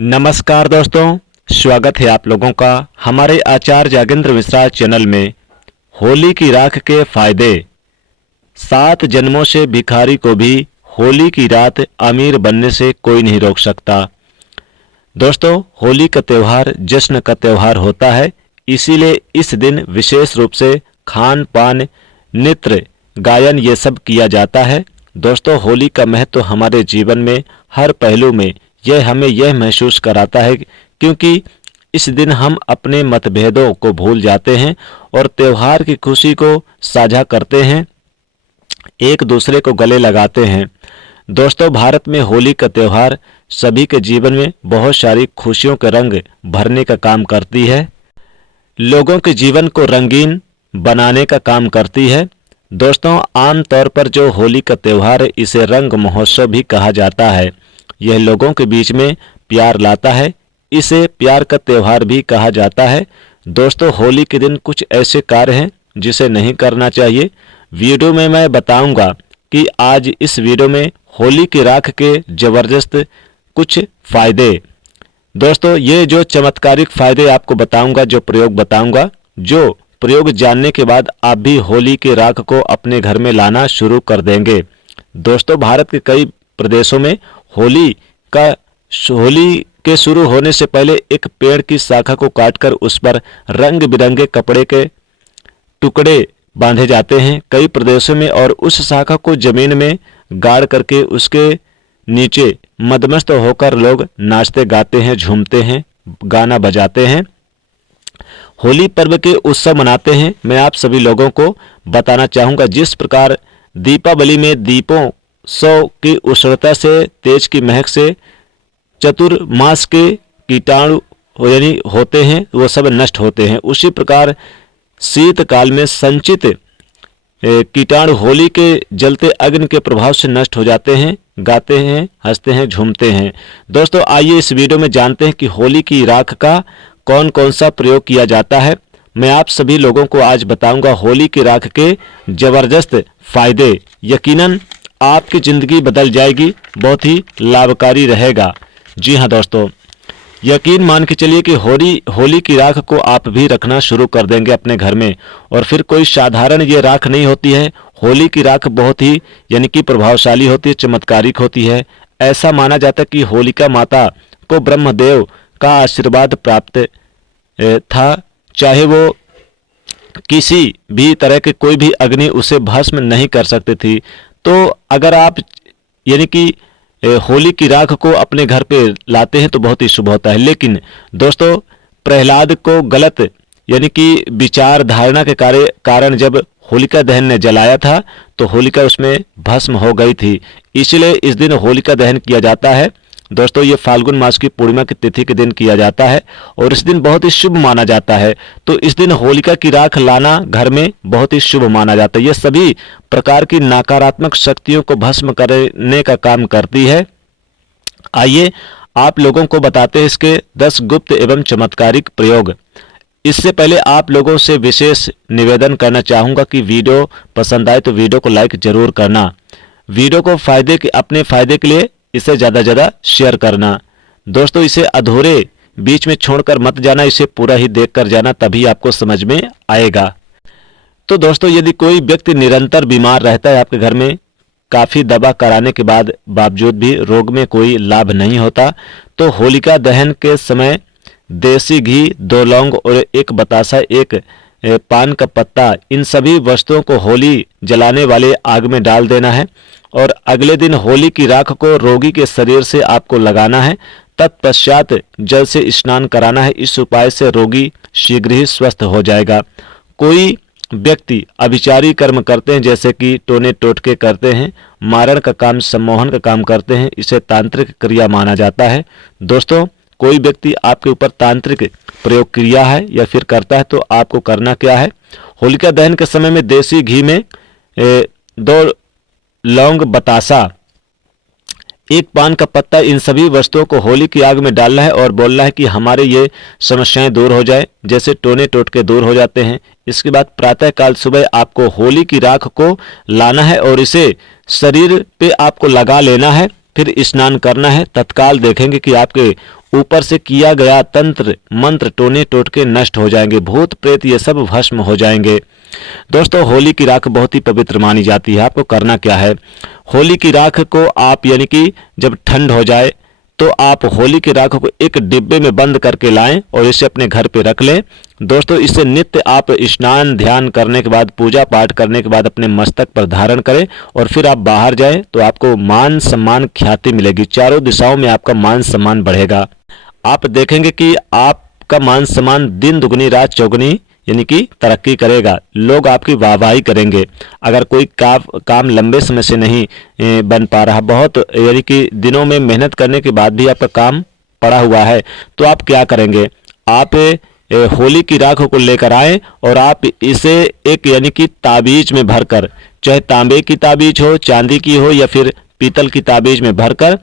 नमस्कार दोस्तों, स्वागत है आप लोगों का हमारे आचार्य जागेंद्र मिश्रा चैनल में। होली की राख के फायदे। 7 जन्मों से भिखारी को भी होली की रात अमीर बनने से कोई नहीं रोक सकता। दोस्तों, होली का त्यौहार जश्न का त्यौहार होता है, इसीलिए इस दिन विशेष रूप से खान पान, नृत्य, गायन ये सब किया जाता है। दोस्तों, होली का महत्व हमारे जीवन में हर पहलू में यह हमें यह महसूस कराता है, क्योंकि इस दिन हम अपने मतभेदों को भूल जाते हैं और त्यौहार की खुशी को साझा करते हैं, एक दूसरे को गले लगाते हैं। दोस्तों, भारत में होली का त्यौहार सभी के जीवन में बहुत सारी खुशियों के रंग भरने का काम करती है, लोगों के जीवन को रंगीन बनाने का काम करती है। दोस्तों, आम तौर पर जो होली का त्यौहार है इसे रंग महोत्सव भी कहा जाता है। यह लोगों के बीच में प्यार लाता है, इसे प्यार का त्यौहार भी कहा जाता है। दोस्तों, होली के दिन कुछ ऐसे कार्य हैं जिसे नहीं करना चाहिए। वीडियो में मैं बताऊंगा कि आज इस वीडियो में होली की राख के जबरदस्त कुछ फायदे। दोस्तों, ये जो चमत्कारिक फायदे आपको बताऊंगा, जो प्रयोग बताऊंगा, जो प्रयोग जानने के बाद आप भी होली की राख को अपने घर में लाना शुरू कर देंगे। दोस्तों, भारत के कई प्रदेशों में होली के शुरू होने से पहले एक पेड़ की शाखा को काटकर उस पर रंग बिरंगे कपड़े के टुकड़े बांधे जाते हैं कई प्रदेशों में, और उस शाखा को जमीन में गाड़ करके उसके नीचे मदमस्त होकर लोग नाचते गाते हैं, झूमते हैं, गाना बजाते हैं, होली पर्व के उत्सव मनाते हैं। मैं आप सभी लोगों को बताना चाहूँगा, जिस प्रकार दीपावली में दीपों की उष्णता से, तेज की महक से चतुर्मास के कीटाणु यानी होते हैं वो सब नष्ट होते हैं, उसी प्रकार शीतकाल में संचित कीटाणु होली के जलते अग्नि के प्रभाव से नष्ट हो जाते हैं, गाते हैं, हंसते हैं, झूमते हैं। दोस्तों, आइए इस वीडियो में जानते हैं कि होली की राख का कौन कौन सा प्रयोग किया जाता है। मैं आप सभी लोगों को आज बताऊंगा होली की राख के जबरदस्त फायदे। यकीनन आपकी जिंदगी बदल जाएगी, बहुत ही लाभकारी रहेगा। जी हाँ दोस्तों, यकीन मान के चलिए कि होली की राख को आप भी रखना शुरू कर देंगे अपने घर में, और फिर कोई साधारण ये राख नहीं होती है। होली की राख बहुत ही यानी कि प्रभावशाली होती है, चमत्कारिक होती है। ऐसा माना जाता है कि होलिका माता को ब्रह्मदेव का आशीर्वाद प्राप्त था, चाहे वो किसी भी तरह के कोई भी अग्नि उसे भस्म नहीं कर सकती थी। तो अगर आप यानी कि होली की राख को अपने घर पे लाते हैं तो बहुत ही शुभ होता है। लेकिन दोस्तों, प्रहलाद को गलत यानी कि विचार धारणा के कारण जब होलिका दहन ने जलाया था तो होलिका उसमें भस्म हो गई थी, इसलिए इस दिन होलिका दहन किया जाता है। दोस्तों, ये फाल्गुन मास की पूर्णिमा की तिथि के दिन किया जाता है और इस दिन बहुत ही शुभ माना जाता है। तो इस दिन होलिका की राख लाना घर में बहुत ही शुभ माना जाता है। ये सभी प्रकार की नकारात्मक शक्तियों को भस्म करने का काम करती है। आइए आप लोगों को बताते हैं इसके 10 गुप्त एवं चमत्कारिक प्रयोग। इससे पहले आप लोगों से विशेष निवेदन करना चाहूँगा कि वीडियो पसंद आए तो वीडियो को लाइक जरूर करना, वीडियो को अपने फायदे के लिए इसे ज़्यादा शेयर करना। दोस्तों, इसे अधूरे बीच में छोड़कर मत जाना, इसे पूरा ही देखकर जाना, तभी आपको समझ में आएगा। तो दोस्तों, यदि कोई व्यक्ति निरंतर बीमार रहता है आपके घर में, काफ़ी दवा कराने के बावजूद भी रोग में कोई लाभ नहीं होता, तो होलिका दहन के समय देसी घी, 2 लौंग और 1 बतासा, 1 पान का पत्ता, इन सभी वस्तुओं को होली जलाने वाले आग में डाल देना है और अगले दिन होली की राख को रोगी के शरीर से आपको लगाना है। तत्पश्चात जल से स्नान कराना है। इस उपाय से रोगी शीघ्र ही स्वस्थ हो जाएगा। कोई व्यक्ति अभिचारी कर्म करते हैं, जैसे कि टोने टोटके करते हैं, मारण का काम, सम्मोहन का काम करते हैं, इसे तांत्रिक क्रिया माना जाता है। दोस्तों, कोई व्यक्ति आपके ऊपर तांत्रिक प्रयोग क्रिया है या फिर करता है तो आपको करना क्या है, होलिका दहन के समय में देसी घी में 2 लौंग, बतासा, 1 पान का पत्ता, इन सभी वस्तुओं को होली की आग में डालना है और बोलना है कि हमारे ये समस्याएं दूर हो जाए, जैसे टोने टोटके दूर हो जाते हैं। इसके बाद प्रातःकाल सुबह आपको होली की राख को लाना है और इसे शरीर पे आपको लगा लेना है। फिर स्नान करना है। तत्काल देखेंगे कि आपके ऊपर से किया गया तंत्र मंत्र टोने टोटके नष्ट हो जाएंगे, भूत प्रेत ये सब भस्म हो जाएंगे। दोस्तों होली की राख बहुत ही पवित्र मानी जाती है। आपको करना क्या है, होली की राख को आप यानी कि जब ठंड हो जाए तो आप होली की राख को एक डिब्बे में बंद करके लाएं और इसे अपने घर पे रख लें। दोस्तों इससे नित्य आप स्नान ध्यान करने के बाद, पूजा पाठ करने के बाद अपने मस्तक पर धारण करें और फिर आप बाहर जाएं तो आपको मान सम्मान ख्याति मिलेगी। चारों दिशाओं में आपका मान सम्मान बढ़ेगा। आप देखेंगे कि आपका मान सम्मान दिन दुगनी रात चौगुनी यानी कि तरक्की करेगा। लोग आपकी वाहवाही करेंगे। अगर कोई काम लंबे समय से नहीं बन पा रहा, बहुत यानी कि दिनों में मेहनत करने के बाद भी आपका काम पड़ा हुआ है, तो आप क्या करेंगे, आप होली की राख को लेकर आए और आप इसे एक यानी कि ताबीज में भरकर, चाहे तांबे की ताबीज हो, चांदी की हो या फिर पीतल की ताबीज में भरकर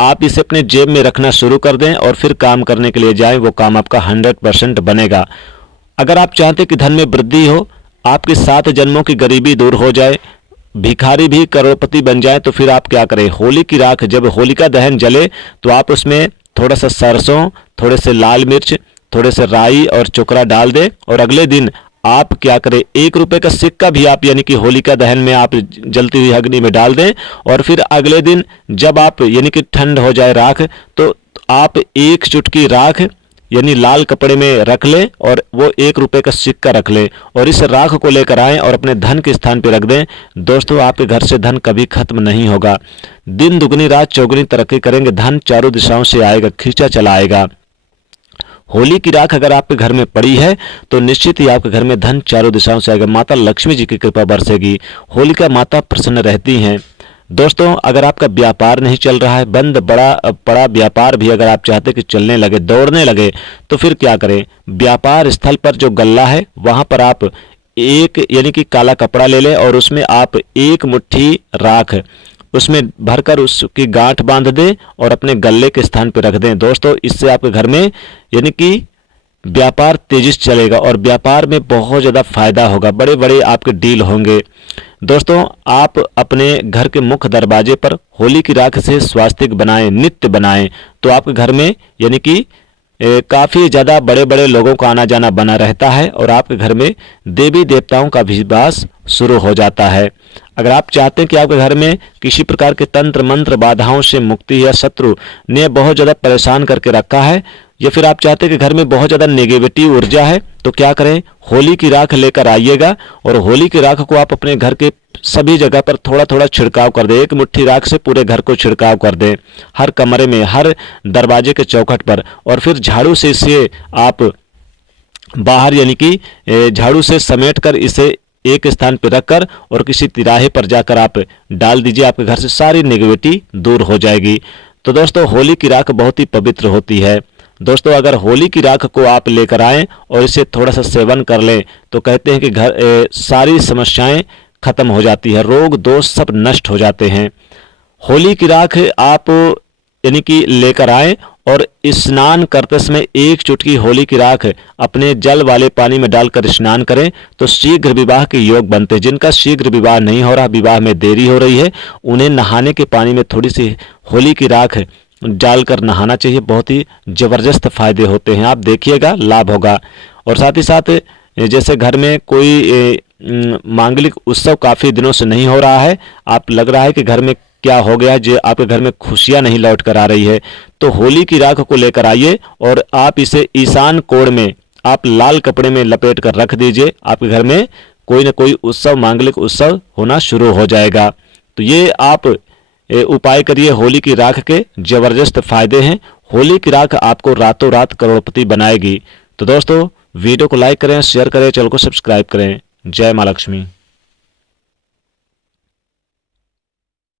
आप इसे अपने जेब में रखना शुरू कर दें और फिर काम करने के लिए जाएं। वो काम आपका 100% बनेगा। अगर आप चाहते कि धन में वृद्धि हो, आपके 7 जन्मों की गरीबी दूर हो जाए, भिखारी भी करोड़पति बन जाए, तो फिर आप क्या करें, होली की राख जब होलिका दहन जले तो आप उसमें थोड़ा सा सरसों, थोड़े से लाल मिर्च, थोड़े से राई और चोकरा डाल दें और अगले दिन आप क्या करें, 1 रुपये का सिक्का भी आप यानी कि होलिका दहन में आप जलती हुई अग्नि में डाल दें और फिर अगले दिन जब आप यानी कि ठंड हो जाए राख, तो आप 1 चुटकी राख यानी लाल कपड़े में रख लें और वो 1 रुपये का सिक्का रख लें और इस राख को लेकर आएं और अपने धन के स्थान पर रख दें। दोस्तों आपके घर से धन कभी खत्म नहीं होगा। दिन दुगनी रात चौगुनी तरक्की करेंगे। धन चारों दिशाओं से आएगा, खींचा चला आएगा। होली की राख अगर आपके घर में पड़ी है तो निश्चित ही आपके घर में धन चारों दिशाओं से आएगा। माता लक्ष्मी जी की कृपा बरसेगी। होलिका माता प्रसन्न रहती हैं। दोस्तों अगर आपका व्यापार नहीं चल रहा है, बंद बड़ा व्यापार भी अगर आप चाहते कि चलने लगे, दौड़ने लगे, तो फिर क्या करें, व्यापार स्थल पर जो गल्ला है वहां पर आप एक यानी कि काला कपड़ा ले लें और उसमें आप 1 मुट्ठी राख उसमें भरकर उसकी गांठ बांध दें और अपने गल्ले के स्थान पर रख दें। दोस्तों इससे आपके घर में यानी कि व्यापार तेजी से चलेगा और व्यापार में बहुत ज़्यादा फायदा होगा। बड़े बड़े आपके डील होंगे। दोस्तों आप अपने घर के मुख्य दरवाजे पर होली की राख से स्वास्तिक बनाएं, नित्य बनाएं, तो आपके घर में यानी कि काफ़ी ज़्यादा बड़े बड़े लोगों का आना जाना बना रहता है और आपके घर में देवी देवताओं का विश्वास शुरू हो जाता है। अगर आप चाहते हैं कि आपके घर में किसी प्रकार के तंत्र मंत्र बाधाओं से मुक्ति या शत्रु ने बहुत ज़्यादा परेशान करके रखा है, या फिर आप चाहते हैं कि घर में बहुत ज़्यादा नेगेटिव ऊर्जा है, तो क्या करें, होली की राख लेकर आइएगा और होली की राख को आप अपने घर के सभी जगह पर थोड़ा थोड़ा छिड़काव कर दें। 1 मुट्ठी राख से पूरे घर को छिड़काव कर दें, हर कमरे में, हर दरवाजे के चौखट पर, और फिर झाड़ू से इसे आप बाहर यानी कि झाड़ू से समेट कर इसे एक स्थान पर रखकर और किसी तिराहे पर जाकर आप डाल दीजिए। आपके घर से सारी नेगेटिविटी दूर हो जाएगी। तो दोस्तों होली की राख बहुत ही पवित्र होती है। दोस्तों अगर होली की राख को आप लेकर आएं और इसे थोड़ा सा सेवन कर लें तो कहते हैं कि सारी समस्याएं खत्म हो जाती है, रोग दोष सब नष्ट हो जाते हैं। होली की राख आप यानी कि लेकर आएं और स्नान करते समय 1 चुटकी होली की राख अपने जल वाले पानी में डालकर स्नान करें तो शीघ्र विवाह के योग बनते हैं। जिनका शीघ्र विवाह नहीं हो रहा, विवाह में देरी हो रही है, उन्हें नहाने के पानी में थोड़ी सी होली की राख डालकर नहाना चाहिए। बहुत ही जबरदस्त फायदे होते हैं, आप देखिएगा, लाभ होगा। और साथ ही साथ जैसे घर में कोई मांगलिक उत्सव काफ़ी दिनों से नहीं हो रहा है, आप लग रहा है कि घर में क्या हो गया, जो आपके घर में खुशियां नहीं लौट कर आ रही है, तो होली की राख को लेकर आइए और आप इसे ईशान कोण में आप लाल कपड़े में लपेट कर रख दीजिए। आपके घर में कोई ना कोई उत्सव, मांगलिक उत्सव होना शुरू हो जाएगा। तो ये आप उपाय करिए। होली की राख के जबरदस्त फायदे हैं। होली की राख आपको रातों रात करोड़पति बनाएगी। तो दोस्तों वीडियो को लाइक करें, शेयर करें, चैनल को सब्सक्राइब करें। जय मां लक्ष्मी।